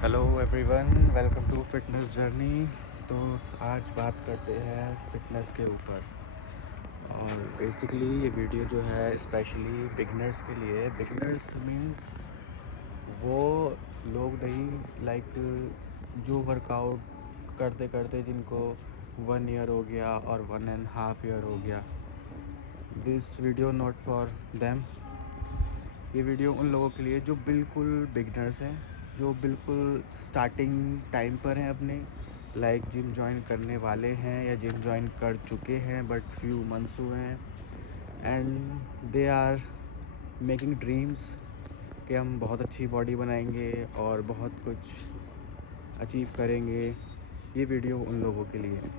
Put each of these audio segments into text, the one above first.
Hello everyone, welcome to fitness journey. तो आज बात करते हैं फिटनेस के ऊपर। और बेसिकली ये वीडियो जो है स्पेशली बिगनर्स के लिए। बिगनर्स मींस वो लोग नहीं, लाइक जो वर्कआउट करते करते जिनको 1 ईयर हो गया और 1.5 ईयर हो गया। This video not for them. ये वीडियो उन लोगों के लिए जो बिल्कुल बिगनर्स हैं, जो बिल्कुल स्टार्टिंग टाइम पर हैं अपने, लाइक जिम जॉइन करने वाले हैं या जिम जॉइन कर चुके हैं बट फ्यू मंथ्स हुए हैं and they are making dreams कि हम बहुत अच्छी बॉडी बनाएंगे और बहुत कुछ अचीव करेंगे। ये वीडियो उन लोगों के लिए है।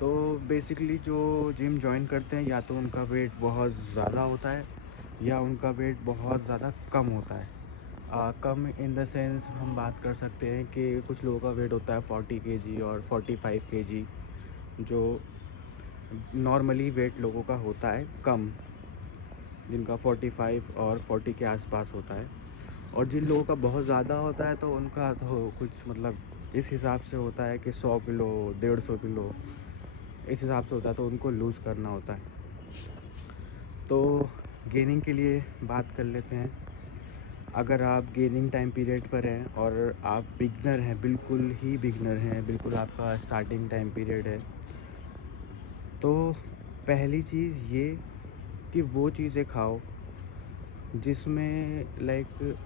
तो बेसिकली जो जिम जॉइन करते हैं या तो उनका वेट बहुत ज़्यादा होता है या उनका वेट बहुत ज़्यादा कम होता है। कम इन द सेंस हम बात कर सकते हैं कि कुछ लोगों का वेट होता है 40 केजी और 45 केजी, जो नॉर्मली वेट लोगों का होता है कम, जिनका 45 और 40 के आसपास होता है। और जिन लोगों का बहुत ज़्यादा होता है तो उनका तो कुछ मतलब इस हिसाब से होता है कि 100 किलो 150 किलो इस हिसाब से होता है, तो उनको लूज़ करना होता है। तो गेनिंग के लिए बात कर लेते हैं। अगर आप गेनिंग टाइम पीरियड पर हैं और आप बिगनर हैं, बिल्कुल ही बिगनर हैं, बिल्कुल आपका स्टार्टिंग टाइम पीरियड है, तो पहली चीज़ ये कि वो चीज़ें खाओ जिसमें लाइक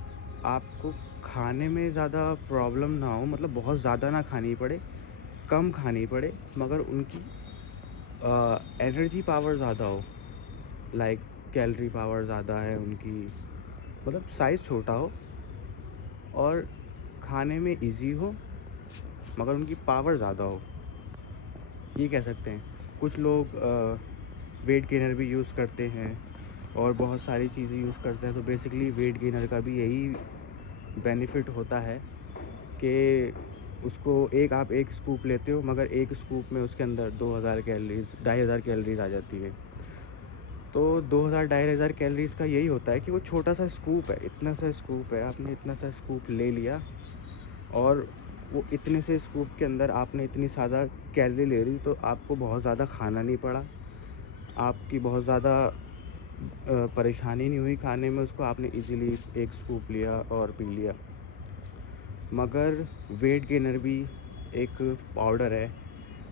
आपको खाने में ज़्यादा प्रॉब्लम ना हो, मतलब बहुत ज़्यादा ना खानी पड़े, कम खानी पड़े, मगर उनकी एनर्जी पावर ज़्यादा हो। लाइक कैलोरी पावर ज़्यादा है उनकी, मतलब साइज़ छोटा हो और खाने में इजी हो, मगर उनकी पावर ज़्यादा हो, ये कह सकते हैं। कुछ लोग वेट गेनर भी यूज़ करते हैं और बहुत सारी चीज़ें यूज़ करते हैं। तो बेसिकली वेट गेनर का भी यही बेनिफिट होता है कि उसको आप एक स्कूप लेते हो, मगर एक स्कूप में उसके अंदर 2000 कैलोरीज 2500 कैलोरीज आ जाती है। तो 2000 2500 कैलोरीज़ का यही होता है कि वो छोटा सा स्कूप है, इतना सा स्कूप है, आपने इतना सा स्कूप ले लिया और वो इतने से स्कूप के अंदर आपने इतनी ज़्यादा कैलोरी ले रही, तो आपको बहुत ज़्यादा खाना नहीं पड़ा, आपकी बहुत ज़्यादा परेशानी नहीं हुई खाने में उसको, आपने इजीली एक स्कूप लिया और पी लिया। मगर वेट गेनर भी एक पाउडर है,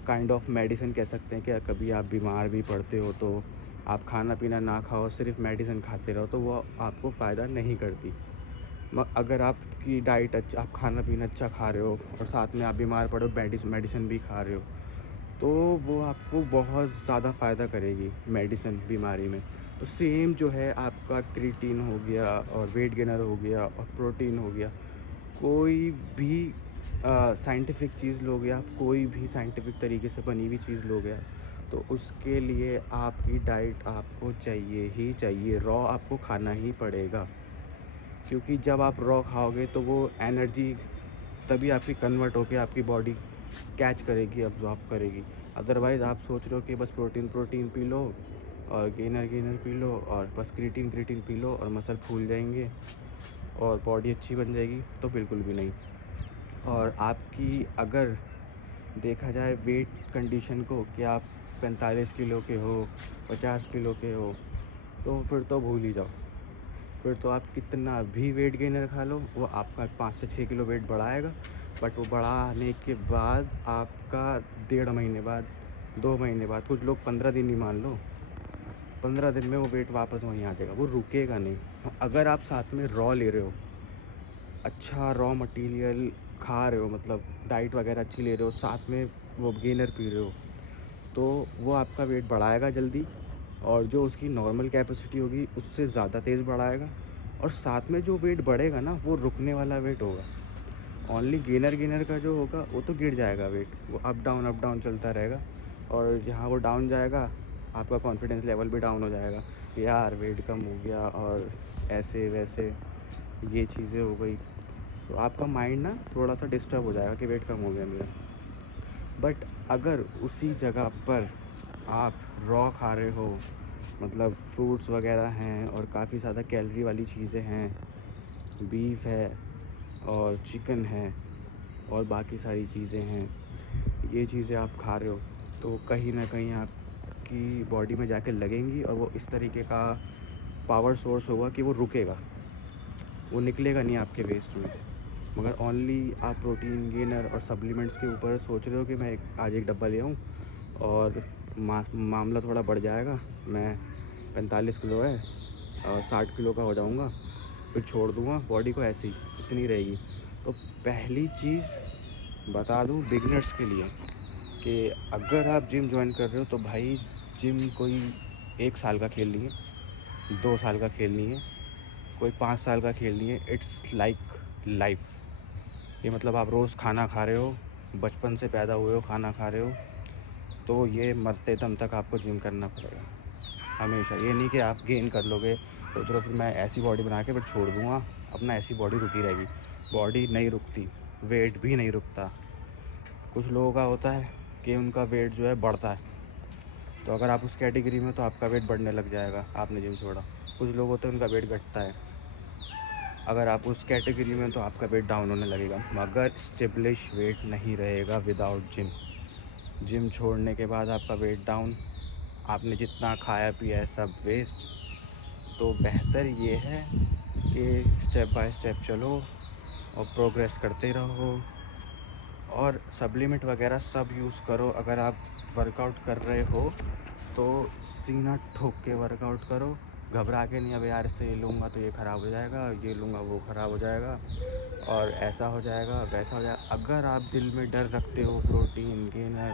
काइंड ऑफ मेडिसिन कह सकते हैं। कि कभी आप बीमार भी पड़ते हो तो आप खाना पीना ना खाओ, सिर्फ मेडिसिन खाते रहो, तो वो आपको फ़ायदा नहीं करती। अगर आपकी डाइट आप खाना पीना अच्छा खा रहे हो और साथ में आप बीमार पड़ो, मेडिसिन भी खा रहे हो, तो वो आपको बहुत ज़्यादा फ़ायदा करेगी मेडिसिन बीमारी में। तो सेम जो है आपका क्रिएटिन हो गया और वेट गेनर हो गया और प्रोटीन हो गया, कोई भी साइंटिफिक चीज़ लोगे आप, कोई भी साइंटिफिक तरीके से बनी हुई चीज़ लोगे आप, तो उसके लिए आपकी डाइट आपको चाहिए ही चाहिए, रॉ आपको खाना ही पड़ेगा। क्योंकि जब आप रॉ खाओगे तो वो एनर्जी तभी आपकी कन्वर्ट होकर आपकी बॉडी कैच करेगी, अब्जॉर्व करेगी। अदरवाइज़ आप सोच रहे हो कि बस प्रोटीन पी लो और गेनर पी लो और बस क्रिएटिन पी लो और मसल फूल जाएंगे और बॉडी अच्छी बन जाएगी, तो बिल्कुल भी नहीं। और आपकी अगर देखा जाए वेट कंडीशन को कि आप 45 किलो के हो, 50 किलो के हो, तो फिर तो भूल ही जाओ। फिर तो आप कितना भी वेट गेनर खा लो, वो आपका 5 से 6 किलो वेट बढ़ाएगा। बट वो बढ़ाने के बाद आपका 1.5 महीने बाद, 2 महीने बाद, कुछ लोग 15 दिन ही मान लो, 15 दिन में वो वेट वापस वहीं आ जाएगा, वो रुकेगा नहीं। अगर आप साथ में रॉ ले रहे हो, अच्छा रॉ मटेरियल खा रहे हो, मतलब डाइट वगैरह अच्छी ले रहे हो, साथ में वो गेनर पी रहे हो, तो वो आपका वेट बढ़ाएगा जल्दी, और जो उसकी नॉर्मल कैपेसिटी होगी उससे ज़्यादा तेज़ बढ़ाएगा। और साथ में जो वेट बढ़ेगा ना, वो रुकने वाला वेट होगा। ओनली गेनर का जो होगा वो तो गिर जाएगा वेट, वो अप डाउन चलता रहेगा। और जहाँ वो डाउन जाएगा, आपका कॉन्फिडेंस लेवल भी डाउन हो जाएगा कि यार वेट कम हो गया और ऐसे वैसे ये चीज़ें हो गई। तो आपका माइंड ना थोड़ा सा डिस्टर्ब हो जाएगा कि वेट कम हो गया मेरा। बट अगर उसी जगह पर आप रॉ खा रहे हो, मतलब फ्रूट्स वगैरह हैं और काफ़ी ज़्यादा कैलोरी वाली चीज़ें हैं, बीफ है, और चिकन है और बाकी सारी चीज़ें हैं, ये चीज़ें आप खा रहे हो तो कहीं ना कहीं आपकी बॉडी में जाके लगेंगी और वो इस तरीके का पावर सोर्स होगा कि वो रुकेगा, वो निकलेगा नहीं आपके वेस्ट में। मगर ओनली आप प्रोटीन गेनर और सप्लीमेंट्स के ऊपर सोच रहे हो कि मैं आज एक डब्बा ले आऊँ और मामला थोड़ा बढ़ जाएगा, मैं 45 किलो है और 60 किलो का हो जाऊँगा, फिर छोड़ दूँगा बॉडी को, ऐसी इतनी रहेगी। तो पहली चीज़ बता दूँ बिगनर्स के लिए कि अगर आप जिम ज्वाइन कर रहे हो तो भाई जिम कोई 1 साल का खेल नहीं है, 2 साल का खेल नहीं है, कोई 5 साल का खेल नहीं है। It's like life. ये मतलब आप रोज़ खाना खा रहे हो, बचपन से पैदा हुए हो खाना खा रहे हो, तो ये मरते दम तक आपको जिम करना पड़ेगा हमेशा। ये नहीं कि आप गेन कर लोगे तो चलो फिर मैं ऐसी बॉडी बना के फिर छोड़ दूँगा, अपना ऐसी बॉडी रुकी रहेगी। बॉडी नहीं रुकती, वेट भी नहीं रुकता। कुछ लोगों का होता है कि उनका वेट जो है बढ़ता है, तो अगर आप उस कैटेगरी में तो आपका वेट बढ़ने लग जाएगा, आपने जिम छोड़ा। कुछ लोग होते हैं उनका वेट घटता है, अगर आप उस कैटेगरी में तो आपका वेट डाउन होने लगेगा, मगर स्टेब्लिश वेट नहीं रहेगा विदाउट जिम। जिम छोड़ने के बाद आपका वेट डाउन, आपने जितना खाया पिया है सब वेस्ट। तो बेहतर ये है कि स्टेप बाय स्टेप चलो और प्रोग्रेस करते रहो और सप्लीमेंट वगैरह सब यूज़ करो। अगर आप वर्कआउट कर रहे हो तो सीना ठोक के वर्कआउट करो, घबरा के नहीं, अब यार इससे ये लूँगा तो ये ख़राब हो जाएगा, ये लूँगा वो ख़राब हो जाएगा और ऐसा हो जाएगा वैसा हो जाएगा। अगर आप दिल में डर रखते हो प्रोटीन गेनर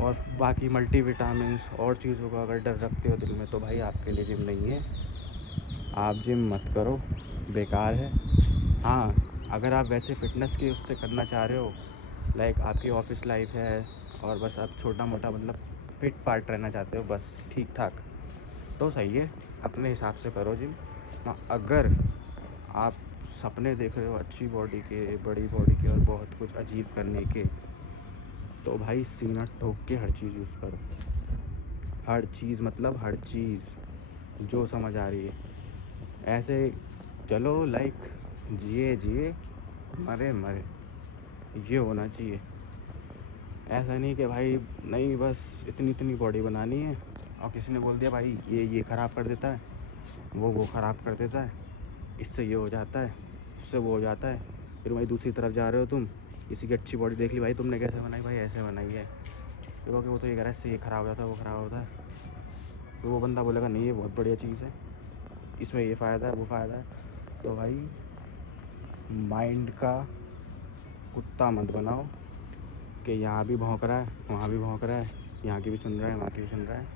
और बाकी मल्टीविटामिन्स और चीज़ों का अगर डर रखते हो दिल में, तो भाई आपके लिए जिम नहीं है, आप जिम मत करो, बेकार है। हाँ, अगर आप वैसे फ़िटनेस की उससे करना चाह रहे हो, लाइक आपकी ऑफिस लाइफ है और बस आप छोटा मोटा मतलब फिट फाट रहना चाहते हो बस ठीक ठाक, तो सही है, अपने हिसाब से करो जिम। अगर आप सपने देख रहे हो अच्छी बॉडी के, बड़ी बॉडी के और बहुत कुछ अचीव करने के, तो भाई सीना ठोक के हर चीज़ यूज़ करो। हर चीज़ मतलब हर चीज़ जो समझ आ रही है, ऐसे चलो लाइक जिए जिए मरे मरे, ये होना चाहिए। ऐसा नहीं कि भाई नहीं बस इतनी इतनी बॉडी बनानी है और किसी ने बोल दिया भाई ये ख़राब कर देता है, वो ख़राब कर देता है, इससे ये हो जाता है, उससे वो हो जाता है, फिर भाई दूसरी तरफ जा रहे हो तुम, किसी की अच्छी बॉडी देख ली, भाई तुमने कैसे बनाई, भाई ऐसे बनाई है, देखो कि वो तो ये कह रहा है इससे ये ख़राब हो जाता है, वो ख़राब होता है, तो वो बंदा बोलेगा नहीं ये बहुत बढ़िया चीज़ है, इसमें ये फ़ायदा है वो फ़ायदा है। तो भाई माइंड का कुत्ता मत बनाओ कि यहाँ भी भौंक रहा है वहाँ भी भौंक रहा है, यहाँ की भी सुन रहा है वहाँ की भी सुन रहा है।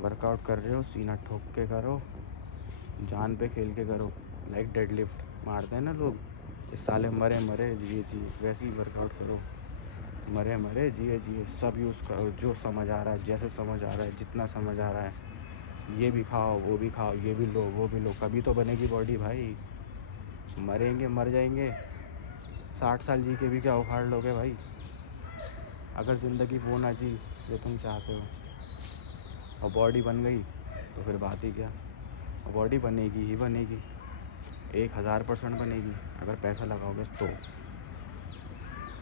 वर्कआउट कर रहे हो सीना ठोक के करो, जान पे खेल के करो। लाइक डेड लिफ्ट मारते हैं ना लोग, इस साले मरे मरे जिए जिए, वैसे ही वर्कआउट करो, मरे मरे जिए जिए, सब यूज़ करो जो समझ आ रहा है, जैसे समझ आ रहा है, जितना समझ आ रहा है, ये भी खाओ वो भी खाओ, ये भी लो वो भी लो, कभी तो बनेगी बॉडी भाई। मरेंगे मर जाएंगे, 60 साल जी के भी क्या उखाड़ लोगे भाई। अगर ज़िंदगी वो ना जी जो तुम चाहते हो और बॉडी बन गई तो फिर बात ही क्या, और बॉडी बनेगी ही बनेगी, 1000% बनेगी अगर पैसा लगाओगे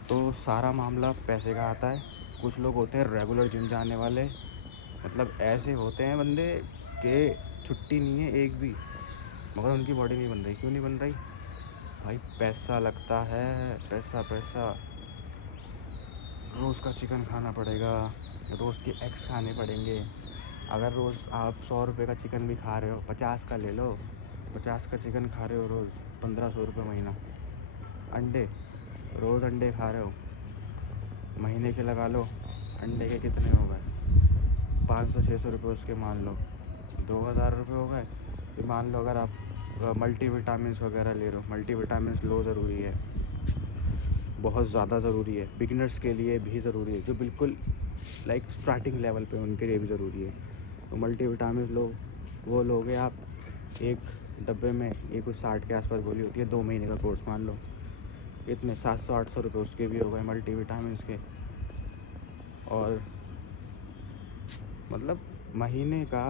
तो सारा मामला पैसे का आता है। कुछ लोग होते हैं रेगुलर जिम जाने वाले, मतलब ऐसे होते हैं बंदे कि छुट्टी नहीं है एक भी, मगर उनकी बॉडी नहीं बन रही। क्यों नहीं बन रही भाई? पैसा लगता है, पैसा पैसा। रोज़ का चिकन खाना पड़ेगा, रोज़ के एग्स खाने पड़ेंगे। अगर रोज़ आप 100 रुपये का चिकन भी खा रहे हो, 50 का ले लो, 50 का चिकन खा रहे हो रोज़, 1500 रुपये महीना। अंडे, रोज़ अंडे खा रहे हो, महीने के लगा लो, अंडे के कितने हो गए? 500-600 रुपये उसके मान लो, 2000 रुपये हो गए। फिर मान लो अगर आप मल्टीविटामिन्स वगैरह ले रहे हो, मल्टीविटामिन्स लो ज़रूरी है, बहुत ज़्यादा ज़रूरी है, बिगिनर्स के लिए भी ज़रूरी है, जो बिल्कुल लाइक स्टार्टिंग लेवल पे उनके लिए भी ज़रूरी है। तो मल्टीविटामिन्स लो, वो लोगे आप एक डब्बे में, ये कुछ 60 के आसपास गोली होती है, 2 महीने का कोर्स मान लो, इतने 700-800 रुपये उसके भी हो गए मल्टीविटामिन्स के। और मतलब महीने का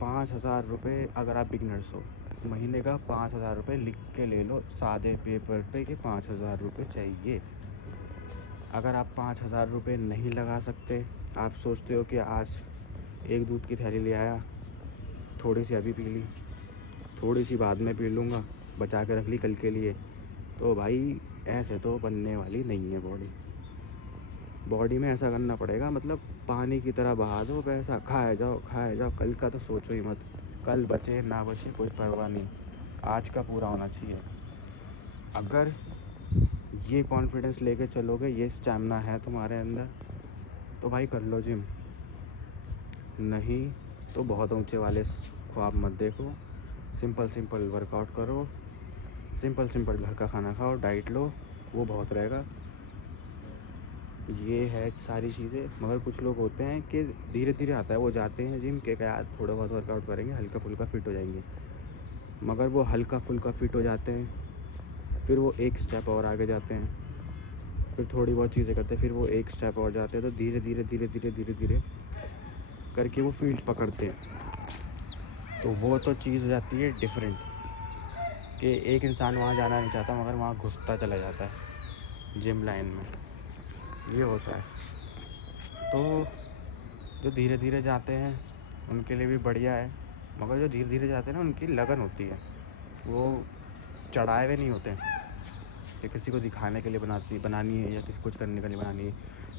5000 रुपये अगर आप बिगिनर्स हो, महीने का 5,000 रुपये लिख के ले लो सादे पेपर पे कि 5,000 रुपये चाहिए। अगर आप 5,000 रुपये नहीं लगा सकते, आप सोचते हो कि आज एक दूध की थैली ले आया, थोड़ी सी अभी पी ली, थोड़ी सी बाद में पी लूँगा, बचा के रख ली कल के लिए, तो भाई ऐसे तो बनने वाली नहीं है बॉडी। बॉडी में ऐसा करना पड़ेगा, मतलब पानी की तरह बहा दो पैसा, खाए जाओ, कल का तो सोचो ही मत। कल बचे ना बचे कोई परवाह नहीं, आज का पूरा होना चाहिए। अगर ये कॉन्फिडेंस लेके चलोगे, ये स्टैमिना है तुम्हारे अंदर, तो भाई कर लो जिम। नहीं तो बहुत ऊंचे वाले ख्वाब मत देखो, सिंपल वर्कआउट करो, सिंपल घर का खाना खाओ, डाइट लो, वो बहुत रहेगा। ये है सारी चीज़ें। मगर कुछ लोग होते हैं कि धीरे धीरे आता है, वो जाते हैं जिम के यार थोड़ा बहुत वर्कआउट करेंगे, हल्का फुल्का फिट हो जाएंगे। मगर वो हल्का फुल्का फिट हो जाते हैं, फिर वो एक स्टेप और आगे जाते हैं, फिर थोड़ी बहुत चीज़ें करते हैं, फिर वो एक स्टेप और जाते हैं, तो धीरे धीरे करके वो फील्ड पकड़ते हैं। तो वो तो चीज़ हो जाती है डिफरेंट, कि एक इंसान वहाँ जाना नहीं चाहता मगर वहाँ घुसता चला जाता है जिम लाइन में, ये होता है। तो जो धीरे धीरे जाते हैं उनके लिए भी बढ़िया है, मगर जो धीरे धीरे जाते हैं ना, उनकी लगन होती है, वो चढ़ाए हुए नहीं होते कि किसी को दिखाने के लिए बनानी है या किसी कुछ करने के लिए बनानी है।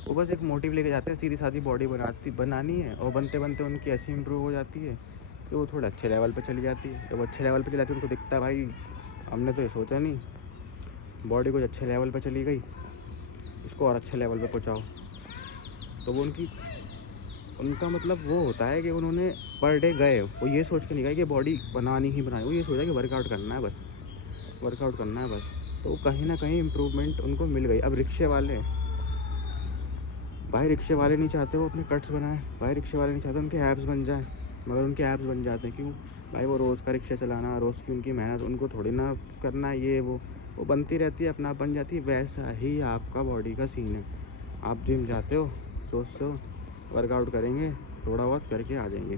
वो बस एक मोटिव लेके जाते हैं, सीधी सादी बॉडी बनानी है, और बनते बनते उनकी ऐसी इम्प्रूव हो जाती है कि वो थोड़े अच्छे लेवल पे चली जाती है। जब वो अच्छे लेवल पे चली जाती है, उनको दिखता है भाई हमने तो ये सोचा नहीं, बॉडी कुछ अच्छे लेवल पे चली गई, इसको और अच्छे लेवल पे पहुँचाओ। तो वो उनका मतलब वो होता है कि उन्होंने पर डे गए, वो ये सोच के नहीं गए कि बॉडी बनानी ही बनानी, वो ये सोचा कि वर्कआउट करना है बस। तो कहीं ना कहीं इम्प्रूवमेंट उनको मिल गई। अब रिक्शे वाले नहीं चाहते वो अपने कट्स बनाएं, भाई रिक्शे वाले नहीं चाहते उनके ऐप्स बन जाएं, मगर उनके ऐप्स बन जाते हैं। क्यों भाई? वो रोज़ का रिक्शा चलाना, रोज़ की उनकी मेहनत, उनको थोड़ी ना करना है ये वो बनती रहती है, अपना आप बन जाती है। वैसा ही आपका बॉडी का सीन है। आप जिम जाते हो, सोचते हो वर्कआउट करेंगे, थोड़ा बहुत करके आ जाएंगे,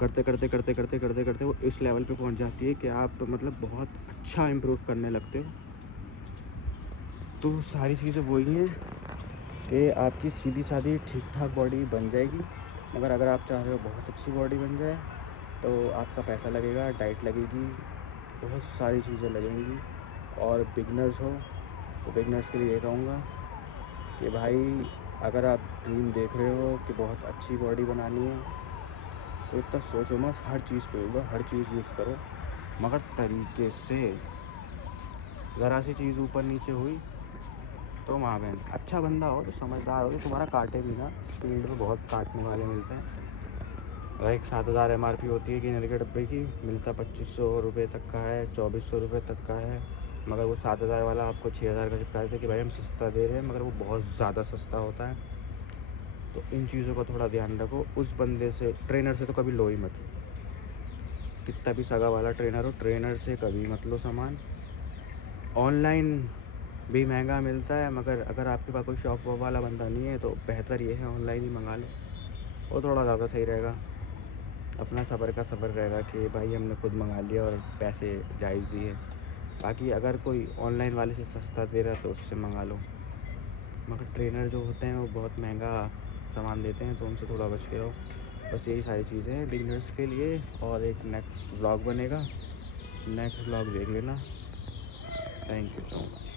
करते वो इस लेवल पे पहुंच जाती है कि आप मतलब बहुत अच्छा इम्प्रूव करने लगते हो। तो सारी चीज़ें वही हैं कि आपकी सीधी सादी ठीक ठाक बॉडी बन जाएगी। मगर अगर आप चाह रहे हो बहुत अच्छी बॉडी बन जाए, तो आपका पैसा लगेगा, डाइट लगेगी, बहुत सारी चीज़ें लगेंगी। और बिगनर्स हो तो बिगनर्स के लिए ये कहूँगा कि भाई अगर आप ड्रीम देख रहे हो कि बहुत अच्छी बॉडी बनानी है, तो इतना सोचो मत, हर चीज़ पे लो, हर चीज़ यूज़ करो, मगर तरीके से। ज़रा सी चीज़ ऊपर नीचे हुई तो माँ बहन। अच्छा बंदा हो तो समझदार हो, तो तुम्हारा काटे भी ना, स्पीड में बहुत काटने वाले मिलते हैं। अगर एक 7,000 MRP होती है कि के डब्बे की, मिलता 2,500 रुपये तक का है, 2,400 रुपये तक का है। मगर वो 7,000 वाला आपको 6,000 का चिपका देते कि भाई हम सस्ता दे रहे हैं, मगर वो बहुत ज़्यादा सस्ता होता है। तो इन चीज़ों का थोड़ा ध्यान रखो। उस बंदे से, ट्रेनर से तो कभी लो ही मत, कितना भी सगा वाला ट्रेनर हो, ट्रेनर से कभी मत लो सामान। ऑनलाइन भी महंगा मिलता है, मगर अगर आपके पास कोई शॉप वॉप वाला बंदा नहीं है तो बेहतर ये है ऑनलाइन ही मंगा लो, वो थोड़ा ज़्यादा सही रहेगा। अपना सब्र का सब्र रहेगा कि भाई हमने खुद मंगा लिया और पैसे जायज़ दिए। बाकी अगर कोई ऑनलाइन वाले से सस्ता दे रहा है तो उससे मंगा लो। मगर ट्रेनर जो होते हैं वो बहुत महंगा सामान देते हैं, तो उनसे थोड़ा बच के रहो। बस यही सारी चीज़ें हैं बिगिनर्स के लिए। और एक नेक्स्ट व्लॉग बनेगा, नेक्स्ट व्लॉग देख लेना। Thank you so much.